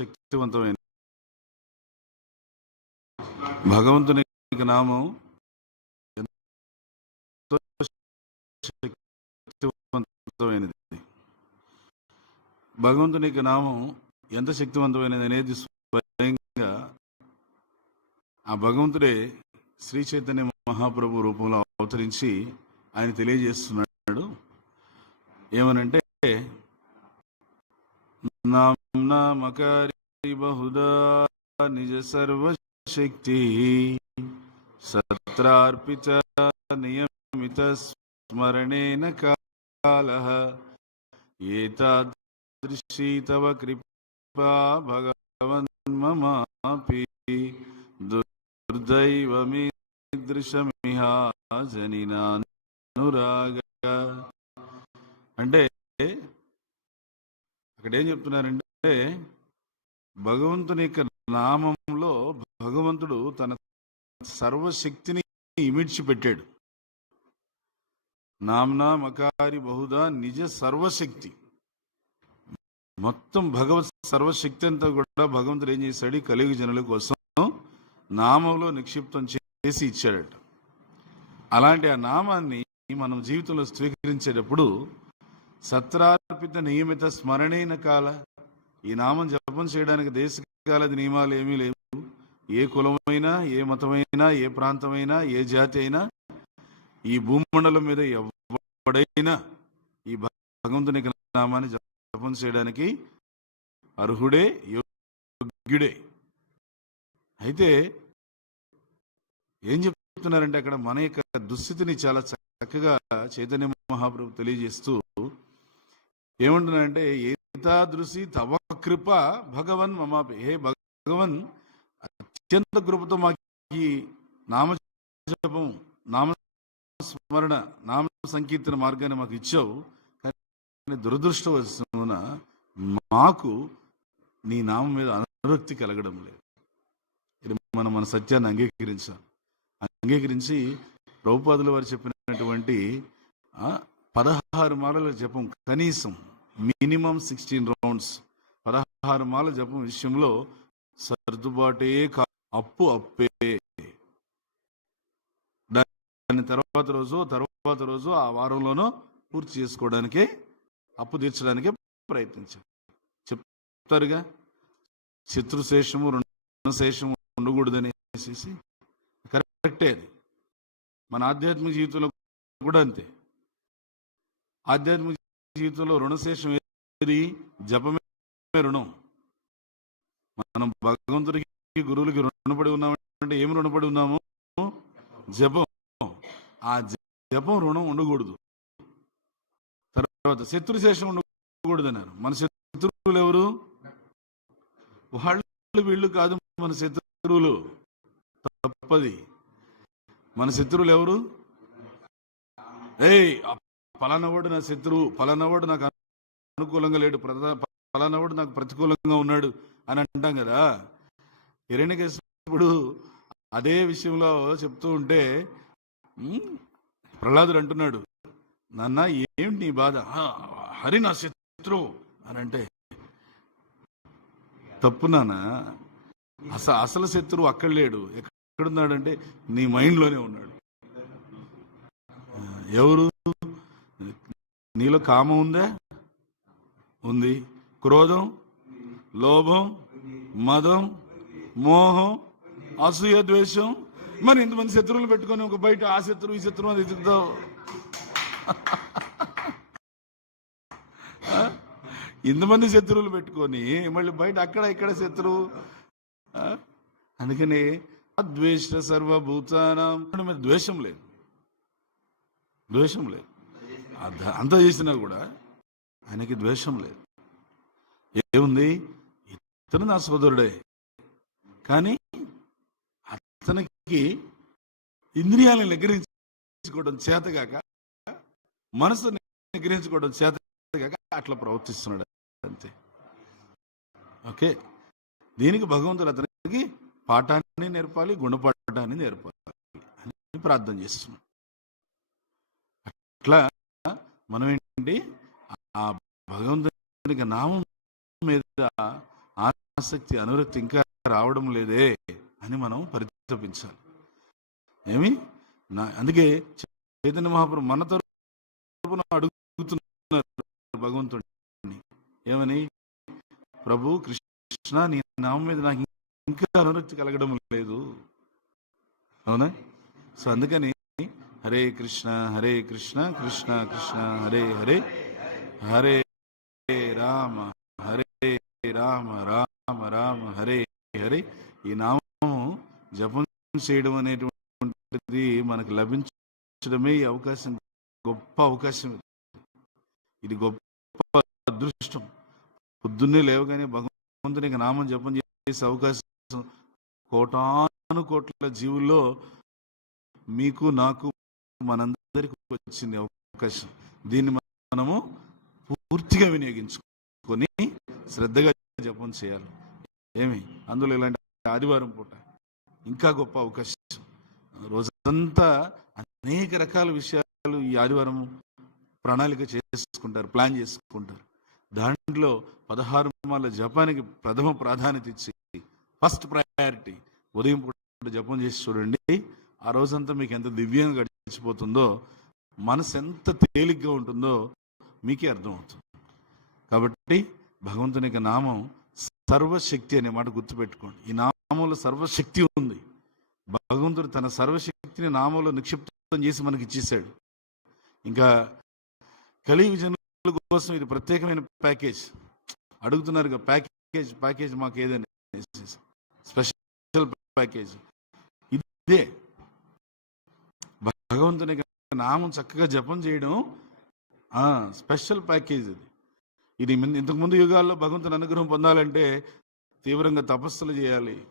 శక్తివంతమైన. భగవంతుని నామం ఎంతో శక్తివంతమైనది. భగవంతుని యొక్క నామం ఎంత శక్తివంతమైనది అనేది స్వయంగా ఆ భగవంతుడే శ్రీ చైతన్య మహాప్రభు రూపంలో అవతరించి ఆయన తెలియజేస్తున్నాడు. ఏమనంటే నామ్నా బహుదా నిజ సర్వశక్తి సత్రార్పిత నియమిత స్మరణేన కాల ఏతాదృశీ తవ కృపా భగవన్ మమాపి దుర్దైవమీదృశమిహా జనినానురాగ అంటే అక్కడ ఏం చెప్తున్నారంటే భగవంతుని యొక్క నామంలో భగవంతుడు తన సర్వశక్తిని ఇమిడ్చిపెట్టాడు. నామ్నా మకారి బహుదా నిజ సర్వశక్తి. మొత్తం భగవత్ సర్వశక్తి అంతా కూడా భగవంతుడు ఏం చేశాడు? కలిగి జనుల కోసం నామంలో నిక్షిప్తం చేసి ఇచ్చాడట. అలాంటి ఆ నామాన్ని మనం జీవితంలో స్వీకరించేటప్పుడు సత్రార్పిత నియమిత స్మరణైన కాల ఈ నామం జపం చేయడానికి దేశకాలది నియమాలు ఏమీ లేవు. ఏ కులమైనా ఏ మతమైనా ఏ ప్రాంతమైనా ఏ జాతి అయినా ఈ భూమండలం మీద ఎవడైనా ఈ భగవంతుని నామాన్ని జపం చేయడానికి అర్హుడే యోగ్యుడే. అయితే ఏం చెప్తున్నారంటే అక్కడ మన యొక్క దుస్థితిని చాలా చక్కగా చైతన్య మహాప్రభు తెలియజేస్తూ ఏమంటున్నారంటే ఏతాదృశి తవ కృప భగవన్ మమాపి. హే భగవన్ అత్యంత కృపతో మాకు నామ జపం నామ స్మరణ నామ సంకీర్తన మార్గాన్ని మాకు ఇచ్చావు కానీ దురదృష్టవశమున మాకు నీ నామం మీద అనురక్తి కలగడం లేదు. ఇది మనం మన సత్యాన్ని అంగీకరించాం అంగీకరించి ప్రభుపాదుల వారు చెప్పినటువంటి ఆ, పదహారు మాలల జపం కనీసం మినిమం సిక్స్టీన్ రౌండ్స్. పదహారు మాల జపం విషయంలో సర్దుబాటే కా అప్పు అప్పే. దాని తర్వాత రోజు తర్వాత రోజు ఆ వారంలోనూ పూర్తి చేసుకోవడానికే అప్పు తీర్చడానికే ప్రయత్నించాం. చెప్తారుగా? శత్రుశేషము శేషము ఉండకూడదనేసి కరెక్టే అది. మన ఆధ్యాత్మిక జీవితంలో కూడా అంతే. ఆధ్యాత్మిక జీవితంలో రుణశేషం ఏది? జపమే రుణం. మనం భగవంతుడికి గురువులకి రుణపడి ఉన్నామంటే ఏమి రుణపడి ఉన్నాము? జపం. ఆ జపం రుణం ఉండకూడదు. తర్వాత శత్రుశేషం ఉండకూడదు అన్నారు మన శత్రువులు ఎవరు? వాళ్ళు వీళ్ళు కాదు మన శత్రువులు. తప్పది. మన శత్రువులు ఎవరు? ఏయ్ పలానావాడు నా శత్రువు పలానావాడు నాకు అనుకూలంగా లేడు ప్రధా- నాకు ప్రతికూలంగా ఉన్నాడు అని అంటాం కదా. హిరణ్యకేశ్వరుడు అదే విషయంలో చెప్తూ ఉంటే ప్రహ్లాదుడు అంటున్నాడు నాన్న ఏమిటి నీ బాధ? హరి నా శత్రువు అని అంటే తప్పు నాన్న అస అసలు శత్రువు అక్కడ లేడు. ఎక్కడున్నాడంటే నీ మైండ్లోనే ఉన్నాడు. ఎవరు? నీలో కామం ఉందా? ఉంది. క్రోధం లోభం మదం మోహం అసూయ ద్వేషం. మరి ఇంతమంది శత్రువులు పెట్టుకొని ఒక బయట ఆ శత్రువు ఈ శత్రువు అది ఎదుగుతావు ఇంతమంది శత్రువులు పెట్టుకొని మళ్ళీ బయట అక్కడ ఇక్కడ శత్రువు. అందుకని అద్వేష సర్వభూతానం. మీద ద్వేషం లేదు. ద్వేషం లేదు. అంత చేసినా కూడా ఆయనకి ద్వేషం లేదు. ఏముంది? ఇతను నా సోదరుడే. కానీ అతనికి ఇంద్రియాలను నిగ్రహించుకోవడం చేతగాక మనసుని నిగ్రహించుకోవడం చేతగాక అట్లా ప్రవర్తిస్తున్నాడు అంతే. ఓకే? దీనికి భగవంతుడు అతనికి పాఠాన్ని నేర్పాలి గుణపాఠాన్ని నేర్పాలి అని ప్రార్థన చేస్తున్నాం అట్లా మనం ఏంటి ఆ భగవంతునికి నామం మీద ఆసక్తి అనురక్తి ఇంకా రావడం లేదే అని మనం పరితపించాలి. ఏమి? నా అందుకే చైతన్య మహాప్రభు మన తరపున అడుగుతున్నారు భగవంతుడిని. ఏమని? ప్రభు కృష్ణ నీ నామం మీద నాకు ఇంకా అనురక్తి కలగడం లేదు. అవునా? సో అందుకని హరే కృష్ణ హరే కృష్ణ కృష్ణ కృష్ణ హరే హరే. హరే రామ హరే రామ రామ రామ హరే హరే. ఈ నామం జపం చేయడం అనేటువంటిది మనకు లభించడమే ఈ అవకాశం గొప్ప అవకాశం ఇది. గొప్ప అదృష్టం. పొద్దున్నే లేవగానే భగవంతుని నామం జపం చేసే అవకాశం. కోటాను కోట్ల జీవుల్లో మీకు నాకు మనందరికి వచ్చింది అవకాశం. దీన్ని మనము పూర్తిగా వినియోగించుకొని శ్రద్ధగా జపం చేయాలి. ఏమి? అందులో ఇలాంటి ఆదివారం పూట ఇంకా గొప్ప అవకాశం. రోజంతా అనేక రకాల విషయాలు ఈ ఆదివారం ప్రణాళిక చేసుకుంటారు ప్లాన్ చేసుకుంటారు. దాంట్లో పదహారు మాల జపానికి ప్రథమ ప్రాధాన్యత ఇచ్చి ఫస్ట్ ప్రయారిటీ. ఉదయం పూట జపం చేసి చూడండి. ఆ రోజంతా మీకు ఎంత దివ్యంగా మర్చిపోతుందో మనసు ఎంత తేలిగ్గా ఉంటుందో మీకే అర్థమవుతుంది. కాబట్టి భగవంతుని యొక్క నామం సర్వశక్తి అనే మాట గుర్తుపెట్టుకోండి. ఈ నామంలో సర్వశక్తి ఉంది. భగవంతుడు తన సర్వశక్తిని నామంలో నిక్షిప్తం చేసి మనకి ఇచ్చేసాడు ఇంకా కలియుగ జనుల కోసం ఇది ప్రత్యేకమైన ప్యాకేజ్. అడుగుతున్నారు ప్యాకేజ్ ప్యాకేజ్ మాకు ఏదని? Special package. ఇదే. భగవంతుని నామం చక్కగా జపం చేయడం ఆ స్పెషల్ ప్యాకేజ్ ఇది. ఇది ఇంతకు ముందు యుగాల్లో భగవంతుని అనుగ్రహం పొందాలంటే తీవ్రంగా తపస్సులు చేయాలి.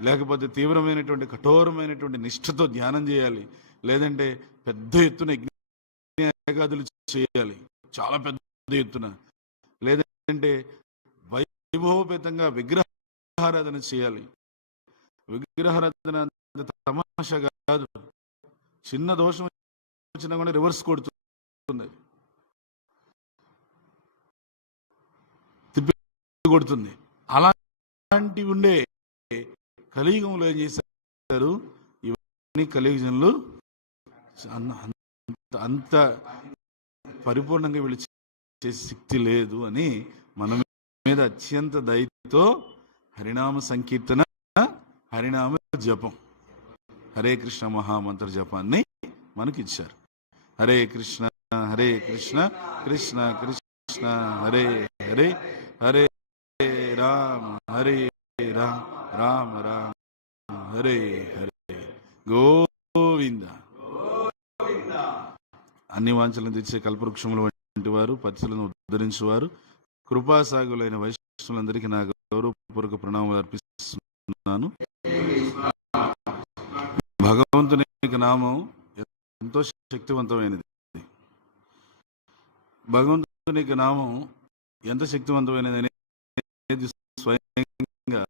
లేకపోతే తీవ్రమైనటువంటి కఠోరమైనటువంటి నిష్ఠతో ధ్యానం చేయాలి. లేదంటే పెద్ద ఎత్తున యజ్ఞాగాదులు చేయాలి. చాలా పెద్ద ఎత్తున. లేదంటే వైభవపేతంగా విగ్రహారాధన చేయాలి. విగ్రహారాధన తమాషా కాదు. చిన్న దోషం వచ్చినా కూడా రివర్స్ కొడుతుంది. తిప్పి కొడుతుంది. అలాంటివి ఉండే కలియుగంలో ఏం చేశారు? ఇవన్నీ కలియుగంలో అంత అంత పరిపూర్ణంగా వీళ్ళు చేసే శక్తి లేదు అని మన మీద అత్యంత దయతో హరినామ సంకీర్తన హరినామ జపం. హరే కృష్ణ మహామంత్ర జపాన్ని మనకి ఇచ్చారు హరే కృష్ణ హరే కృష్ణ కృష్ణ కృష్ణ హరే హరే హరే రామ హరే రామ రామ రామ హరే హరే. గోవింద. అన్ని వాంఛలను తెచ్చే కల్పవృక్షములు వంటి వారు పచ్చలను ఉద్ధరించేవారు. కృపాసాగులైన వైష్ణవులందరికీ నా గౌరవపూర్వక ప్రణామాలు అర్పిస్తున్నాను. భగవంతుని నామం ఎంతో శక్తివంతమైనది. భగవంతుని యొక్క నామం ఎంత శక్తివంతమైనది అనేది స్వయంగా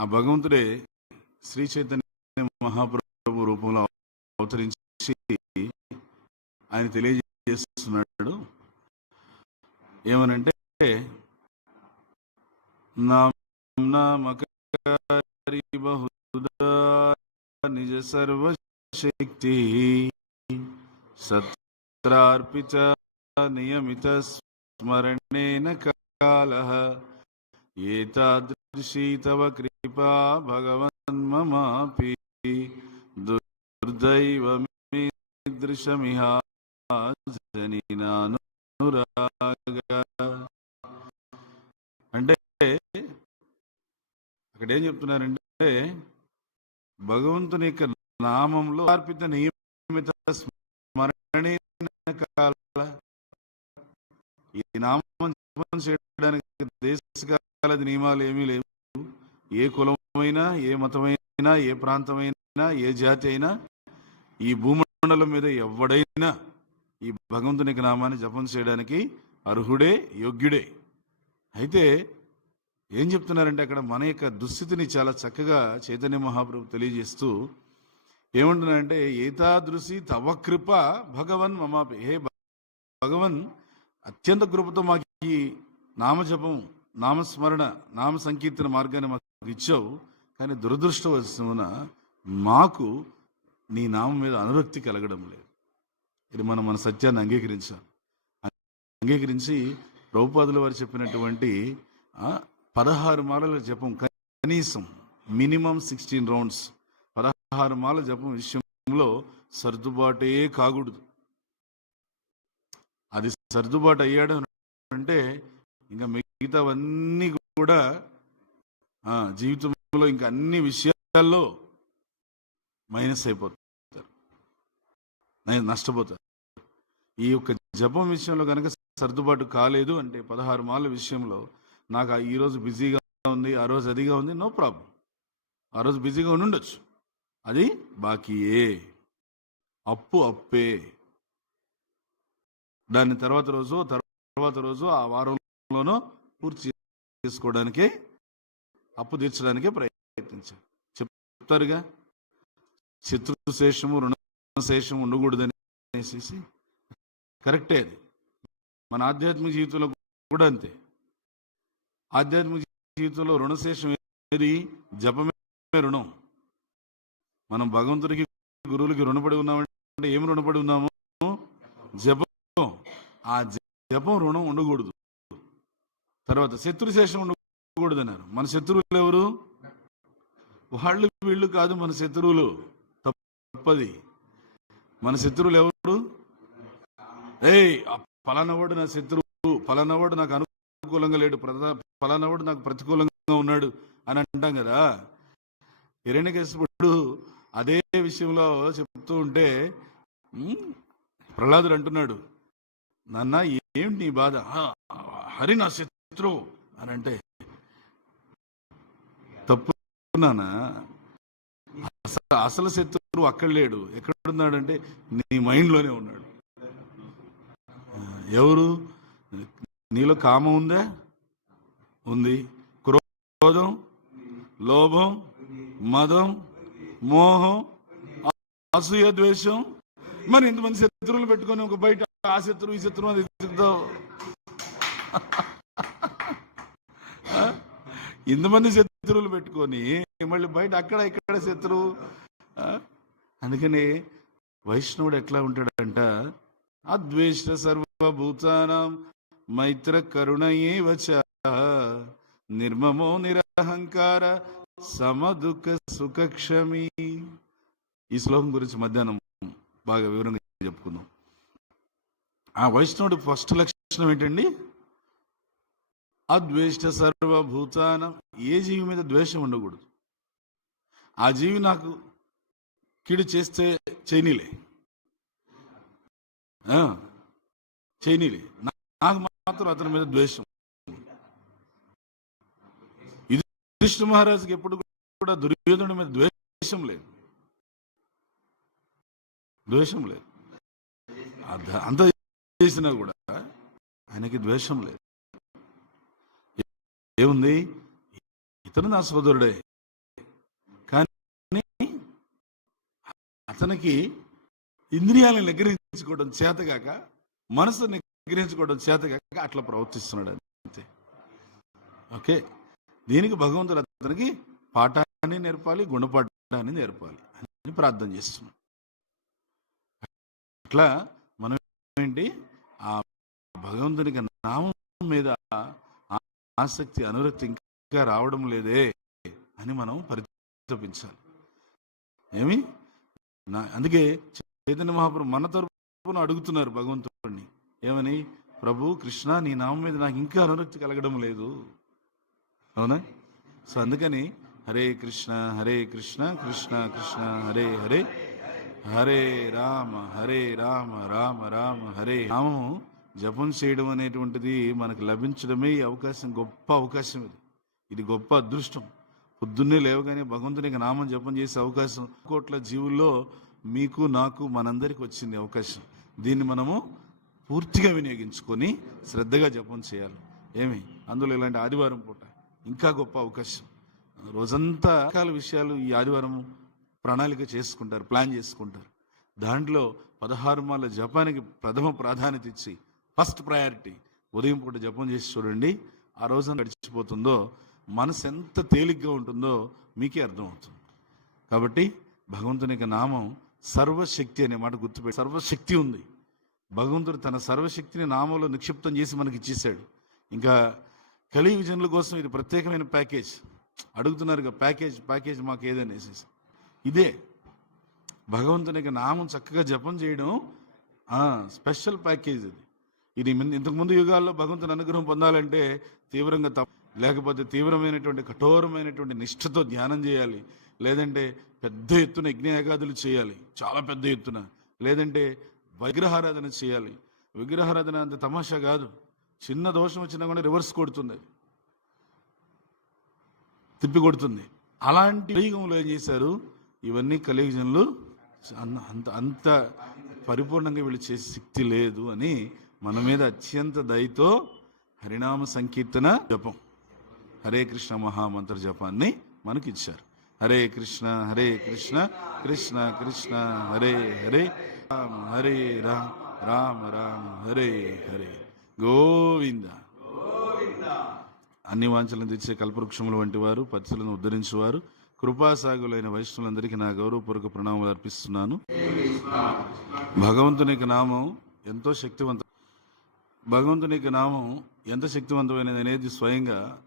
ఆ భగవంతుడే శ్రీ చైతన్య మహాప్రభు రూపంలో అవతరించి ఆయన తెలియజేస్తున్నాడు. ఏమనంటే నామకారి బహు నిజ సర్వశక్తి సత్రార్పిత నియమిత స్మరణేన కాల ఏతాదృశీ తవ కృపా భగవన్మమాపి దుర్దైవమీదృశమిహా జనినానురాగ అంటే అక్కడ ఏం చెప్తున్నారంటే భగవంతుని యొక్క నామంలో అర్పిత నియమిత స్మరణే కాల. ఈ నామం చేయడానికి దేశకాల నియమాలు ఏమీ లేవు. ఏ కులమైనా ఏ మతమైనా ఏ ప్రాంతమైనా ఏ జాతి అయినా ఈ భూమండలం మీద ఎవడైనా ఈ భగవంతుని యొక్క నామాన్ని జపం చేయడానికి అర్హుడే యోగ్యుడే. అయితే ఏం చెప్తున్నారంటే అక్కడ మన యొక్క దుస్థితిని చాలా చక్కగా చైతన్య మహాప్రభు తెలియజేస్తూ ఏమంటున్నారంటే ఏతాదృశి తవ కృప భగవన్ మమాపి హే భగవన్ అత్యంత కృపతో మాకు ఈ నామజపం నామస్మరణ నామ సంకీర్తన మార్గాన్ని మాకు ఇచ్చావు. కానీ దురదృష్టవశమున మాకు నీ నామం మీద అనురక్తి కలగడం లేదు. ఇది మనం మన సత్యాన్ని అంగీకరించాం అంగీకరించి ప్రభుపాదుల వారు చెప్పినటువంటి ఆ, పదహారు మాలల జపం కనీసం మినిమం సిక్స్టీన్ రౌండ్స్. పదహారు మాల జపం విషయంలో సర్దుబాటే కాకూడదు. అది సర్దుబాటు అయ్యాడు అంటే ఇంకా మిగతావన్నీ కూడా జీవితంలో ఇంకా అన్ని విషయాల్లో మైనస్ అయిపోతారు. నష్టపోతారు. ఈ యొక్క జపం విషయంలో కనుక సర్దుబాటు కాలేదు అంటే పదహారు మాల విషయంలో నాకు ఆ- బిజీగా ఉంది ఆ రోజు అదిగా ఉంది నో ప్రాబ్లం. ఆ రోజు బిజీగా ఉండి ఉండొచ్చు. అది బాకీయే. అప్పు అప్పే. దాని తర్వాత రోజు తర్వాత రోజు ఆ వారంలోనూ పూర్తి చేసుకోవడానికే అప్పు తీర్చడానికే ప్రయత్నించాలి చెప్తారుగా. శత్రుశేషము రుణశేషము ఉండకూడదని అనేసి కరెక్టే అది. మన ఆధ్యాత్మిక జీవితంలో కూడా అంతే. ఆధ్యాత్మిక జీవితంలో రుణశేషం ఏది? జపమే రుణం. మనం భగవంతుడికి గురువులకి రుణపడి ఉన్నామంటే ఏం రుణపడి ఉన్నాము? జపం. ఆ జపం రుణం ఉండకూడదు. తర్వాత శత్రుశేషం ఉండకూడదు అన్నారు మన శత్రువులు ఎవరు? వాళ్ళు వీళ్ళు కాదు మన శత్రువులు. తప్పది. మన శత్రువులు ఎవరు? ఏయ్ ఆ నా శత్రువు పలానావాడు నాకు అనుకూలంగా లేడు. ప్రధా- నాకు ప్రతికూలంగా ఉన్నాడు అని అంటాం కదా. హిరణ్యకశిపుడు అదే విషయంలో చెప్తూ ఉంటే ప్రహ్లాదుడు అంటున్నాడు నాన్న ఏమిటి నీ బాధ? హరి నా శత్రువు అని అంటే తప్పు నాన్న. అసలు శత్రువు అక్కడ లేడు. ఎక్కడున్నాడంటే నీ మైండ్లోనే ఉన్నాడు. ఎవరు? నీలో కామం ఉందా? ఉంది. క్రోధం లోభం మదం మోహం అసూయ ద్వేషం. మరి ఇంతమంది శత్రువులు పెట్టుకొని ఒక బయట ఆ శత్రువు ఈ శత్రువు అది తిరుగుతావు ఇంతమంది శత్రువులు పెట్టుకొని మళ్ళీ బయట అక్కడ ఇక్కడ శత్రువు. ఆ? అందుకని వైష్ణవుడు ఎట్లా ఉంటాడంట? అద్వేష సర్వభూతానం మైత్ర కరుణయే వచ. నిర్మమో నిరహంకార సమదుఖ సుఖక్షమి. ఈ శ్లోకం గురించి మధ్యాహ్నం బాగా వివరంగా చెప్పుకుందాం. ఆ వైష్ణవుడి ఫస్ట్ లక్షణం ఏంటండి? అద్వేష్ట సర్వభూతానం. ఏ జీవి మీద ద్వేషం ఉండకూడదు. ఆ జీవి నాకు కీడు చేస్తే చైనీలే ఆ, నాకు మాత్రం అతని మీద ద్వేషం. ఇది కృష్ణ మహారాజుకి ఎప్పుడు కూడా దుర్యోధనుడి మీద ద్వేషం లేదు. ద్వేషం లేదు. అంత చేసినా కూడా ఆయనకి ద్వేషం లేదు. ఏముంది? ఇతను నా సోదరుడే. కానీ అతనికి ఇంద్రియాలను నిగ్రహించుకోవడం చేతగాక మనసు నిగ్రహించుకోవడం చేతగాక అట్లా ప్రవర్తిస్తున్నాడు అంతే. ఓకే? దీనికి భగవంతుడు అతనికి పాఠాన్ని నేర్పాలి గుణపాఠాన్ని నేర్పాలి అని ప్రార్థన చేస్తున్నాం అట్లా మనం ఏంటి ఆ భగవంతునికి నామం మీద ఆసక్తి అనురక్తి ఇంకా రావడం లేదే అని మనం పరితపించాలి. ఏమి? నా అందుకే చైతన్య మహాప్రభు మన తరపున అడుగుతున్నారు భగవంతుడిని. ఏమని? ప్రభు కృష్ణ నీ నామం మీద నాకు ఇంకా అనురక్తి కలగడం లేదు. అవునా? సో అందుకని హరే కృష్ణ హరే కృష్ణ కృష్ణ కృష్ణ హరే హరే హరే రామ హరే రామ రామ రామ హరే. రామము జపం చేయడం అనేటువంటిది మనకు లభించడమే ఈ అవకాశం గొప్ప అవకాశం ఇది. ఇది గొప్ప అదృష్టం. పొద్దున్నే లేవగానే భగవంతునికి నామం జపం చేసే అవకాశం కోట్ల జీవుల్లో మీకు నాకు మనందరికి వచ్చింది అవకాశం. దీన్ని మనము పూర్తిగా వినియోగించుకొని శ్రద్ధగా జపం చేయాలి. ఏమి? అందులో ఇలాంటి ఆదివారం పూట ఇంకా గొప్ప అవకాశం. రోజంతా రకాల విషయాలు ఈ ఆదివారం ప్రణాళిక చేసుకుంటారు ప్లాన్ చేసుకుంటారు. దాంట్లో పదహారు మాల జపానికి ప్రథమ ప్రాధాన్యత ఇచ్చి ఫస్ట్ ప్రయారిటీ. ఉదయం పూట జపం చేసి చూడండి ఆ రోజు గడిచిపోతుందో మనసు ఎంత తేలిగ్గా ఉంటుందో మీకే అర్థమవుతుంది. కాబట్టి భగవంతుని యొక్క నామం సర్వశక్తి అనే మాట గుర్తుపెట్టి సర్వశక్తి ఉంది. భగవంతుడు తన సర్వశక్తిని నామంలో నిక్షిప్తం చేసి మనకి ఇచ్చేసాడు ఇంకా కలియుగ జనుల కోసం ఇది ప్రత్యేకమైన ప్యాకేజ్. అడుగుతున్నారు ప్యాకేజ్ ప్యాకేజ్ మాకు ఏదనేసి ఇదే. భగవంతుని యొక్క నామం చక్కగా జపం చేయడం స్పెషల్ ప్యాకేజ్ ఇది ఇది ఇంతకుముందు యుగాల్లో భగవంతుని అనుగ్రహం పొందాలంటే తీవ్రంగా తప్ప లేకపోతే తీవ్రమైనటువంటి కఠోరమైనటువంటి నిష్ఠతో ధ్యానం చేయాలి. లేదంటే పెద్ద ఎత్తున యజ్ఞయాగాదులు చేయాలి. చాలా పెద్ద ఎత్తున. లేదంటే విగ్రహారాధన చేయాలి. విగ్రహారాధన అంత తమాషా కాదు. చిన్న దోషం వచ్చినా కూడా రివర్స్ కొడుతుంది. అది తిప్పి కొడుతుంది. అలాంటి కలియుగంలో ఏం చేశారు? ఇవన్నీ కలియుగంలో అంత అంత అంత పరిపూర్ణంగా వీళ్ళు చేసే శక్తి లేదు అని మన మీద అత్యంత దయతో హరినామ సంకీర్తన జపం. హరే కృష్ణ మహామంత్ర జపాన్ని మనకి ఇచ్చారు హరే కృష్ణ హరే కృష్ణ కృష్ణ కృష్ణ హరే హరే రామ హరే రామ రామ రామ హరే హరే. గోవింద. అన్ని వాంఛలను తెచ్చే కల్పవృక్షములు వంటి వారు పచ్చలను ఉద్ధరించేవారు. కృపాసాగులైన వైష్ణవులందరికీ నా గౌరవపూర్వక ప్రణామాలు అర్పిస్తున్నాను. భగవంతుని యొక్క నామం ఎంతో శక్తివంతం భగవంతుని యొక్క నామం ఎంత శక్తివంతమైనది అనేది స్వయంగా